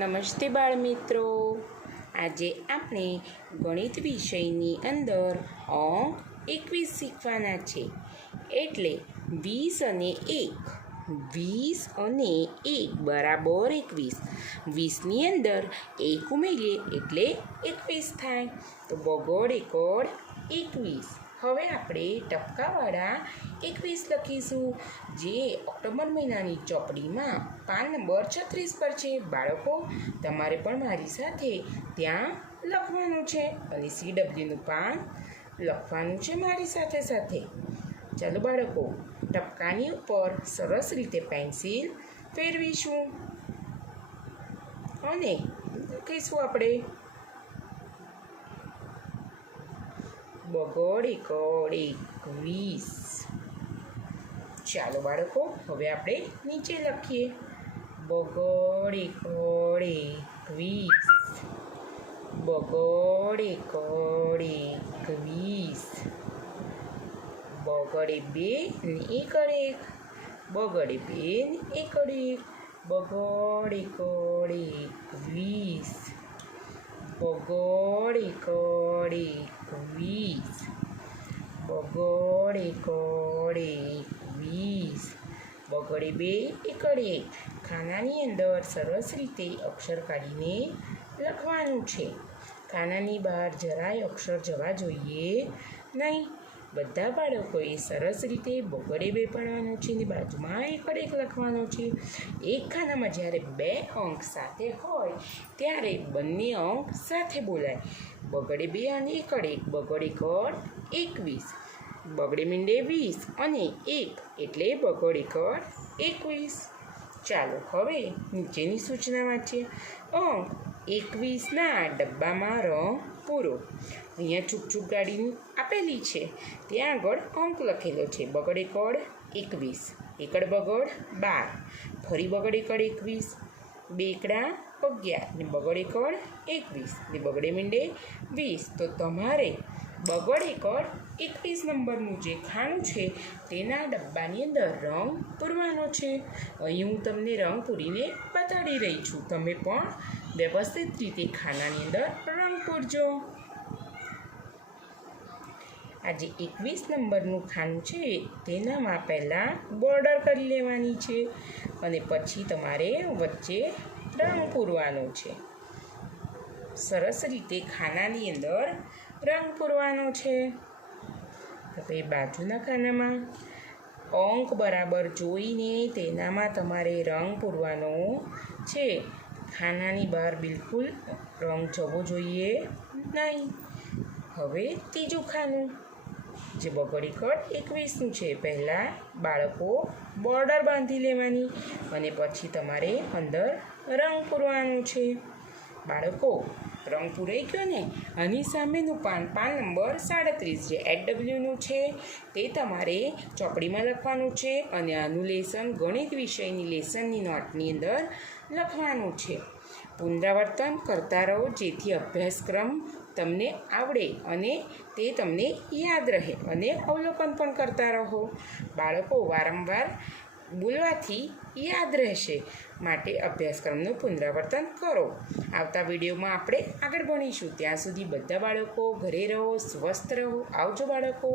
નમસ્તે બાળમિત્રો, આજે આપણે ગણિત વિષયની અંદર અંક 21 શીખવાના છે. એટલે 20 અને 1, 20 અને 1 બરાબર 21. 20ની અંદર 1 ઉમેરીએ એટલે 21 થાય. તો બગડ એકડ 21. હવે આપણે ટપકાવાળા 21 લખીશું, જે ઓક્ટોબર મહિનાની ચોપડીમાં પાન નંબર 36 પર છે. બાળકો, તમારે પણ મારી સાથે ત્યાં લખવાનું છે અને CWનું પાન લખવાનું છે મારી સાથે સાથે. ચાલો બાળકો, ટપકાની ઉપર સરસ રીતે પેન્સિલ ફેરવીશું અને લખીશું આપણે બગડ એકડ 21. ચાલો બાળકો, હવે આપણે નીચે લખીએ બગડ એકડ 21. બગડ એકડ 21. બગડે 2 ને એકડ 1. બગડે 2 ને એકડ 1. બગડ એકડ 21. બગડ એકડ 21. બગડ એકડ 21. બગડે 2 એકડ 1. ખાનાની અંદર સરસ રીતે અક્ષર કાઢીને લખવાનું છે. ખાનાની બહાર જરાય અક્ષર જવા જોઈએ નહીં. બધા બાળકોએ સરસ રીતે બગડે 2 પાડવાનો છે ને બાજુમાં એકડ 1 લખવાનો છે. એક ખાનામાં જ્યારે 2 અંક સાથે હોય ત્યારે બંને અંક સાથે બોલાય. બગડે 2 અને એકડ 1. બગડ એકડ 21. બગડે મીંડે 20 અને 1 એટલે બગડ એકડ 21. ચાલો હવે નીચેની સૂચના વાંચીએ. અંક 21ના ડબ્બામાં રંગ પૂરો. અહીંયા ચૂક ગાડી આપેલી છે, ત્યાં આગળ અંક લખેલો છે. બગડ એકડ 21. એકડ બગડ 12. ફરી બગડ એકડ 21. 2 એકડા 11 ને બગડ એકડ 21 ને બગડે મીંડે 20. તો તમારે બગડ એકડ 21 નંબરનું જે ખાનું છે તેના ડબ્બાની અંદર રંગ પૂરવાનો છે. અહીં હું તમને રંગ પૂરીને બતાડી રહી છું. તમે પણ વ્યવસ્થિત રીતે ખાનાની અંદર રંગ પૂરજો. આજે 21 નંબરનું ખાનું છે તેનામાં પહેલાં બોર્ડર કરી લેવાની છે અને પછી તમારે વચ્ચે રંગ પૂરવાનો છે. સરસ રીતે ખાનાની અંદર રંગ પૂરવાનો છે. હવે બાજુના ખાનામાં અંક બરાબર જોઈને તેનામાં તમારે રંગ પૂરવાનો છે. ખાનાની બહાર બિલકુલ રંગ જવો જોઈએ નહીં. હવે ત્રીજું ખાનું જે બગડ એકડ 21નું છે, પહેલાં બાળકો બોર્ડર બાંધી લેવાની અને પછી તમારે અંદર રંગ પૂરવાનો છે. બાળકો, રંગ પૂરાઈ ગયો ને? આની સામેનું પાન નંબર 37 જે HWનું છે તે તમારે ચોપડીમાં લખવાનું છે અને આનું લેસન ગણિત વિષયની લેસનની નોટની અંદર લખવાનું છે. પુનરાવર્તન કરતા રહો જેથી અભ્યાસક્રમ તમને આવડે અને તે તમને યાદ રહે અને અવલોકન પણ કરતા રહો. બાળકો, વારંવાર બોલવાથી યાદ રહેશે, માટે અભ્યાસક્રમનું પુનરાવર્તન કરો. આવતા વિડીયોમાં આપણે આગળ ભણીશું. ત્યાં સુધી બધા બાળકો ઘરે રહો, સ્વસ્થ રહો. આવજો બાળકો.